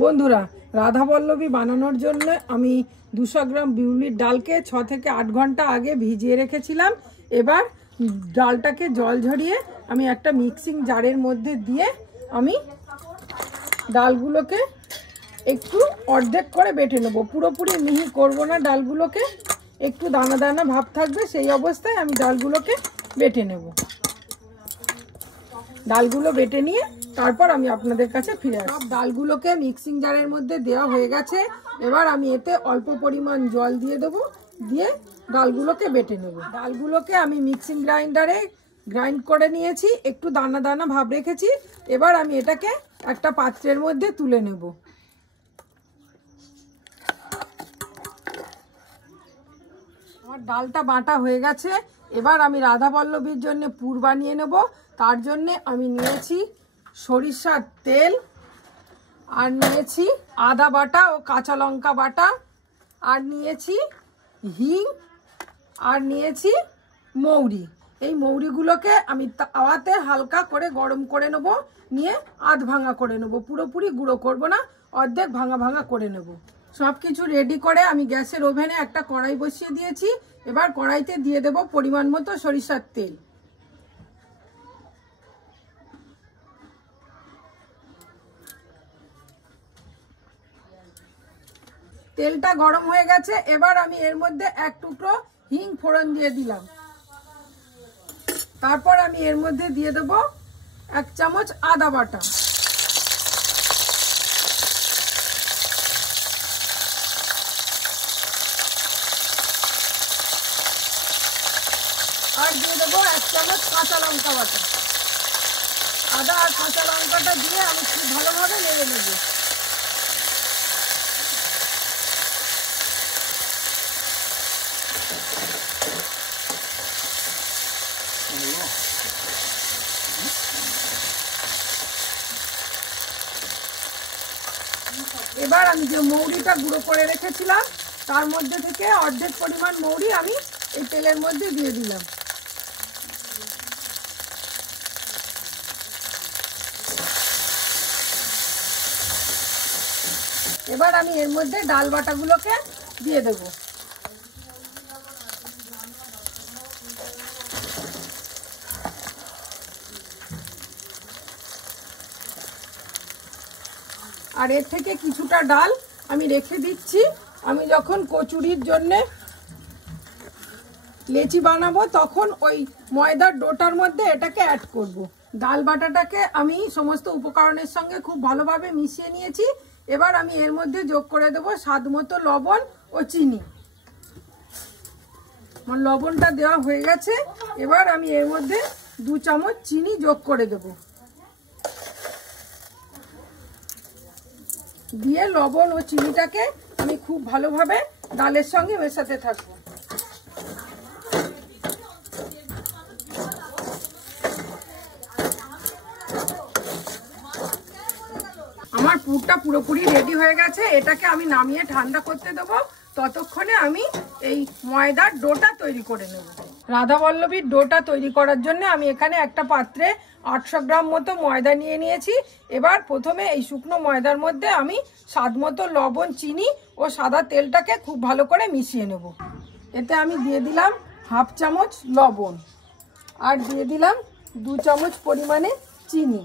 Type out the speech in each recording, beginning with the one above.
বন্ধুরা, রাধাবল্লভী বানানোর জন্য আমি 200 গ্রাম বিউলির ডালকে 6 থেকে 8 ঘন্টা আগে ভিজিয়ে রেখেছিলাম। এবার ডালটাকে জল ঝরিয়ে আমি একটা মিক্সিং জারের মধ্যে দিয়ে আমি ডালগুলোকে একটু অর্ধেক করে বেটে নেব। পুরোপুরি মিহি করব না, ডালগুলোকে একটু দানা দানা ভাব থাকবে, সেই অবস্থায় আমি ডালগুলোকে বেটে নেব। ডালগুলো বেটে নিয়ে তারপর আমি আপনাদের কাছে ফিরে আসব। সব ডালগুলোকে মিক্সিং জারের মধ্যে দেওয়া হয়ে গেছে। এবার আমি এতে অল্প পরিমাণ জল দিয়ে দেবো, দিয়ে ডালগুলোকে বেটে নেব। ডালগুলোকে আমি মিক্সিং গ্রাইন্ডারে গ্রাইন্ড করে নিয়েছি, একটু দানা দানা ভাব রেখেছি। এবার আমি এটাকে একটা পাত্রের মধ্যে তুলে নেব। আমার ডালটা বাটা হয়ে গেছে। এবার আমি রাধাবল্লভীর জন্য পুর বানিয়ে নেব। তার জন্য আমি নিয়েছি সরিষার তেল, আর নিয়েছি আদা বাটা ও কাঁচা লঙ্কা বাটা, আর নিয়েছি হিং, আর নিয়েছি মৌরি। এই মৌরিগুলোকে আমি তাওয়াতে হালকা করে গরম করে নেব, নিয়ে আধ ভাঙা করে নেব। পুরোপুরি গুঁড়ো করব না, অর্ধেক ভাঙা ভাঙা করে নেব। সব কিছু রেডি করে আমি গ্যাসের ওভেনে একটা কড়াই বসিয়ে দিয়েছি। এবার কড়াইতে দিয়ে দেব পরিমাণ মতো সরিষার তেল। তেলটা গরম হয়ে গেছে। এবার আমি এর মধ্যে এক টুকরো হিং ফোড়ন দিয়ে দিলাম। তারপর আমি এর মধ্যে দিয়ে দেব 1 চামচ আদা বাটা, আর দিয়ে দেবো 1 চামচ কাঁচা লঙ্কা বাটা। আদা আর কাঁচা লঙ্কাটা দিয়ে আমি খুব ভালোভাবে নেড়ে নেব। এবার আমি যে মৌরিটা গুঁড়ো করে রেখেছিলাম তার মধ্যে থেকে অর্ধেক পরিমাণ মৌরি আমি এই তেলের মধ্যে দিয়ে দিলাম। এবার আমি এর মধ্যে ডাল বাটাগুলোকে দিয়ে দেব। আর এর থেকে কিছুটা ডাল আমি রেখে দিচ্ছি, আমি যখন কচুরির জন্যে লেচি বানাবো তখন ওই ময়দার ডোটার মধ্যে এটাকে অ্যাড করব। ডাল বাটাটাকে আমি সমস্ত উপকরণের সঙ্গে খুব ভালোভাবে মিশিয়ে নিয়েছি। এবার আমি এর মধ্যে যোগ করে দেব স্বাদ মতো লবণ ও চিনি। আমার লবণটা দেওয়া হয়ে গেছে। এবার আমি এর মধ্যে 2 চামচ চিনি যোগ করে দেব, দিয়ে লবণ ও চিনিটাকে আমি খুব ভালোভাবে ডালের সঙ্গে মেশাতে থাকবো। আমার পুরটা পুরোপুরি রেডি হয়ে গেছে। এটাকে আমি নামিয়ে ঠান্ডা করতে দেবো। ততক্ষণে আমি এই ময়দার ডোটা তৈরি করে নেব। রাধাবল্লভীর ডোটা তৈরি করার জন্য আমি এখানে একটা পাত্রে 800 গ্রাম মতো ময়দা নিয়ে নিয়েছি। এবার প্রথমে এই শুকনো ময়দার মধ্যে আমি স্বাদ মতো লবণ, চিনি ও সাদা তেলটাকে খুব ভালো করে মিশিয়ে নেব। এতে আমি দিয়ে দিলাম 1/2 চামচ লবণ, আর দিয়ে দিলাম 2 চামচ পরিমাণে চিনি।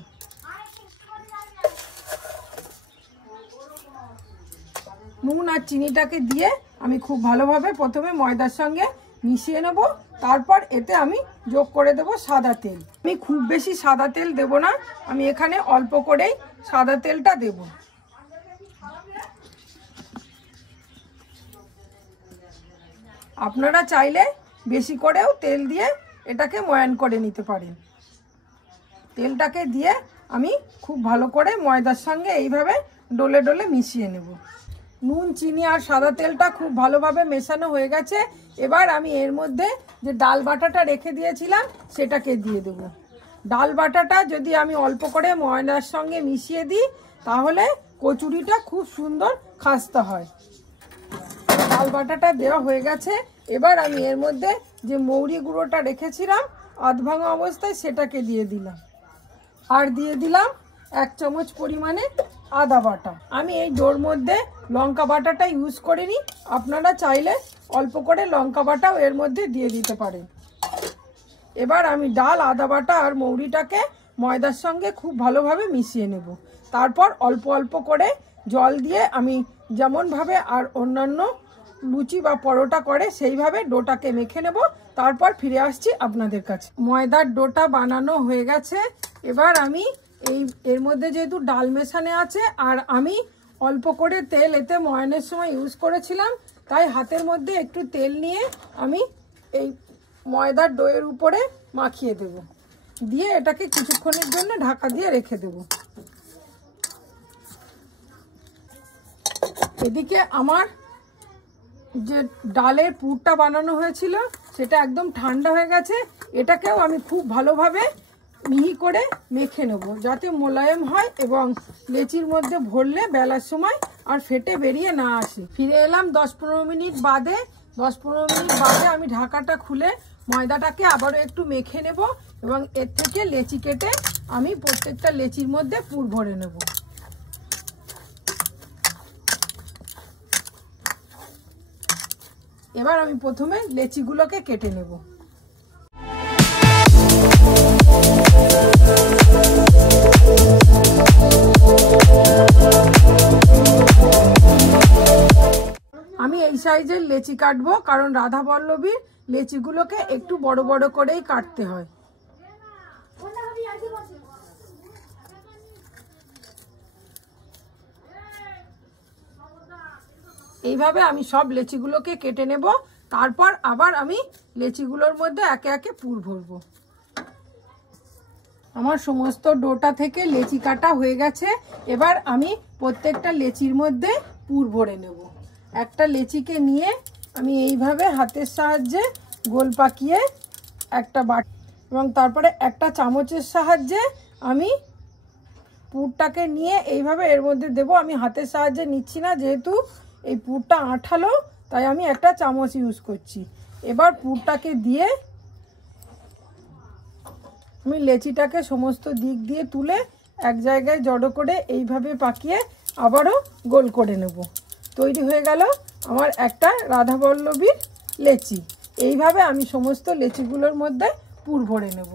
নুন আর চিনিটাকে দিয়ে আমি খুব ভালোভাবে প্রথমে ময়দার সঙ্গে মিশিয়ে নেব। তারপর এতে আমি যোগ করে দেব সাদা তেল। আমি খুব বেশি সাদা তেল দেব না, আমি এখানে অল্প করেই সাদা তেলটা দেব। আপনারা চাইলে বেশি করেও তেল দিয়ে এটাকে ময়ান করে নিতে পারেন। তেলটাকে দিয়ে আমি খুব ভালো করে ময়দার সঙ্গে এইভাবে ডলে ডলে মিশিয়ে নেব। নুন, চিনি আর সাদা তেলটা খুব ভালোভাবে মেশানো হয়ে গেছে। এবার আমি এর মধ্যে যে ডাল বাটাটা রেখে দিয়েছিলাম সেটাকে দিয়ে দেব। ডাল বাটাটা যদি আমি অল্প করে ময়দার সঙ্গে মিশিয়ে দিই তাহলে কচুরিটা খুব সুন্দর খাস্তা হয়। ডাল বাটাটা দেওয়া হয়ে গেছে। এবার আমি এর মধ্যে যে মৌরি গুঁড়োটা রেখেছিলাম আধ ভাঙা অবস্থায় সেটাকে দিয়ে দিলাম, আর দিয়ে দিলাম 1 চামচ পরিমাণে আদা বাটা। আমি এই ডোর মধ্যে লঙ্কা বাটাটা ইউজ করিনি, আপনারা চাইলে অল্প করে লঙ্কা বাটাও এর মধ্যে দিয়ে দিতে পারেন। এবার আমি ডাল, আদা বাটা আর মৌরিটাকে ময়দার সঙ্গে খুব ভালোভাবে মিশিয়ে নেব। তারপর অল্প অল্প করে জল দিয়ে আমি যেমনভাবে আর অন্যান্য লুচি বা পরোটা করে সেইভাবে ডোটাকে মেখে নেব। তারপর ফিরে আসছি আপনাদের কাছে। ময়দার ডোটা বানানো হয়ে গেছে। এবার আমি এর মধ্যে যেহেতু ডাল মেশানো আছে আর আমি অল্প করে তেল এতে ময়ানের সময় ইউজ করেছিলাম, তাই হাতের মধ্যে একটু তেল নিয়ে আমি এই ময়দার ডোয়ের উপরে মাখিয়ে দেব, দিয়ে এটাকে কিছুক্ষণের জন্য ঢাকা দিয়ে রেখে দেব। এদিকে আমার যে ডালের পুরটা বানানো হয়েছিল সেটা একদম ঠান্ডা হয়ে গেছে। এটাকেও আমি খুব ভালোভাবে মিহি করে মেখে নেব, যাতে মোলায়েম হয় এবং লেচির মধ্যে ভরলে বেলার সময় আর ফেটে বেরিয়ে না আসে। ফিরে এলাম 10-15 মিনিট বাদে। 10-15 মিনিট বাদে আমি ঢাকাটা খুলে ময়দাটাকে আবারও একটু মেখে নেব এবং এর থেকে লেচি কেটে আমি প্রত্যেকটা লেচির মধ্যে পুর ভরে নেব। এবার আমি প্রথমে লেচিগুলোকে কেটে নেব। আমি এই সাইজের লেচি কাটবো, কারণ রাধাবল্লভীর লেচিগুলোকে একটু বড় বড় করেই কাটতে হয়। এইভাবে আমি সব লেচিগুলোকে কেটে নেব। তারপর আবার আমি লেচিগুলোর মধ্যে একে একে পুর ভরবো। আমার সমস্ত ডোটা থেকে লেচি কাটা হয়ে গেছে। এবার আমি প্রত্যেকটা লেচির মধ্যে পুর ভরে নেব। একটা লেচিকে নিয়ে আমি এইভাবে হাতের সাহায্যে গোল পাকিয়ে একটা এবং তারপরে একটা চামচের সাহায্যে আমি পুরটাকে নিয়ে এইভাবে এর মধ্যে দেব। আমি হাতের সাহায্যে নিচ্ছি না, যেহেতু এই পুরটা আঠালো, তাই আমি একটা চামচ ইউজ করছি। এবার পুরটাকে দিয়ে আমি লেচিটাকে সমস্ত দিক দিয়ে তুলে এক জায়গায় জড়ো করে এইভাবে পাকিয়ে আবারও গোল করে নেব। তৈরি হয়ে গেল আমার একটা রাধাবল্লভীর লেচি। এইভাবে আমি সমস্ত লেচিগুলোর মধ্যে পুর ভরে নেব।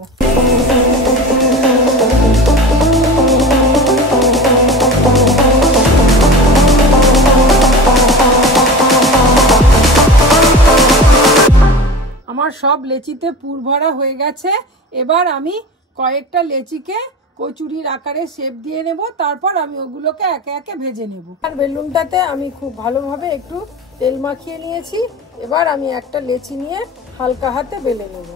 আমার সব লেচিতে পুর ভরা হয়ে গেছে। এবার আমি কয়েকটা লেচিকে কচুরির আকারে শেপ দিয়ে নেব। তারপর আমি ওগুলোকে একে একে ভেজে নেব। আর বেলুনটাতে আমি খুব ভালোভাবে একটু তেল মাখিয়ে নিয়েছি। এবার আমি একটা লেচি নিয়ে হালকা হাতে বেলে নেব।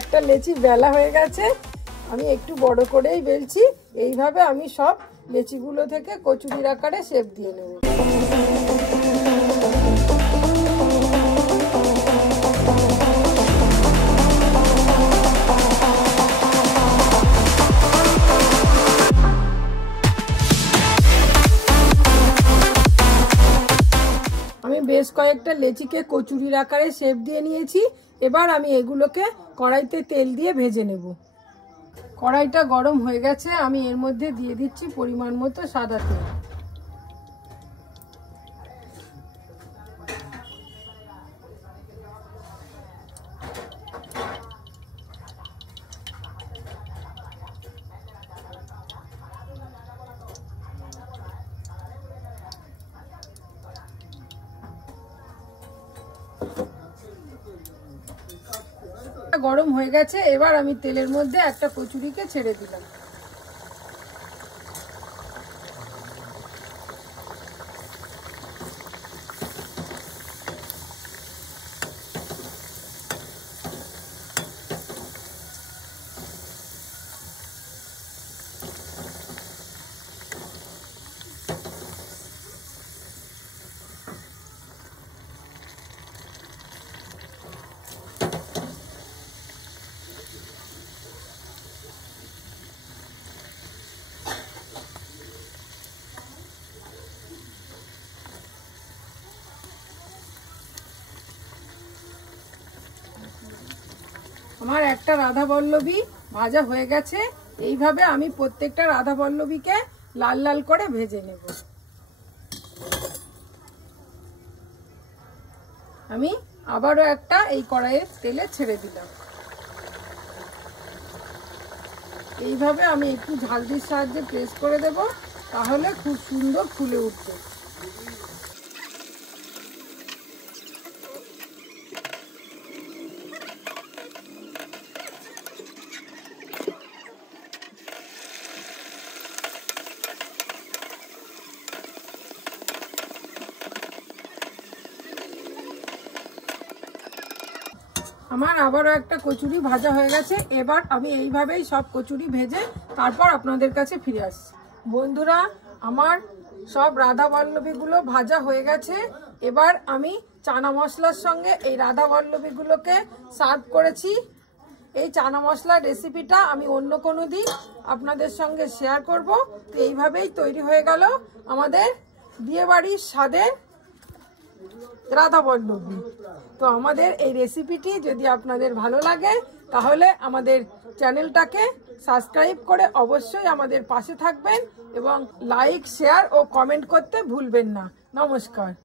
একটা লেচি বেলা হয়ে গেছে। আমি একটু বড় করেই বেলছি। এইভাবে আমি সব লেচিগুলো থেকে কচুরির আকারে শেপ দিয়ে নেব। আমি বেশ কয়েকটা লেচিকে কচুরির আকারে শেপ দিয়ে নিয়েছি। এবার আমি এগুলোকে কড়াইতে তেল দিয়ে ভেজে নেব। কড়াইটা গরম হয়ে গেছে। আমি এর মধ্যে দিয়ে দিচ্ছি পরিমাণ মতো সাদা তেল। গরম হয়ে গেছে। এবার আমি তেলের মধ্যে একটা কচুরিকে ছেড়ে দিলাম। আমার একটা রাধা বল্লভী ভাজা হয়ে গেছে। এইভাবে আমি প্রত্যেকটা রাধা বল্লভীকে লাল লাল করে ভেজে নেব। আমি আবারও একটা এই কড়াইয়ের তেলে ছেড়ে দিলাম। এইভাবে আমি একটু ঝালদির সাহায্যে প্রেস করে দেব, তাহলে খুব সুন্দর ফুলে উঠবে। আমার আবারও একটা কচুরি ভাজা হয়ে গেছে। এবার আমি এইভাবেই সব কচুরি ভেজে তারপর আপনাদের কাছে ফিরে আসছি। বন্ধুরা, আমার সব রাধা বল্লভীগুলো ভাজা হয়ে গেছে। এবার আমি চানা মশলার সঙ্গে এই রাধা বল্লভীগুলোকে সার্ভ করেছি। এই চানা মশলার রেসিপিটা আমি অন্য কোনো দিন আপনাদের সঙ্গে শেয়ার করব। তো এইভাবেই তৈরি হয়ে গেল আমাদের বিয়েবাড়ির স্বাদের রাধা বল্লভী। তো আমাদের এই রেসিপিটি যদি আপনাদের ভালো লাগে তাহলে আমাদের চ্যানেলটাকে সাবস্ক্রাইব করে অবশ্যই আমাদের পাশে থাকবেন এবং লাইক, শেয়ার ও কমেন্ট করতে ভুলবেন না। নমস্কার।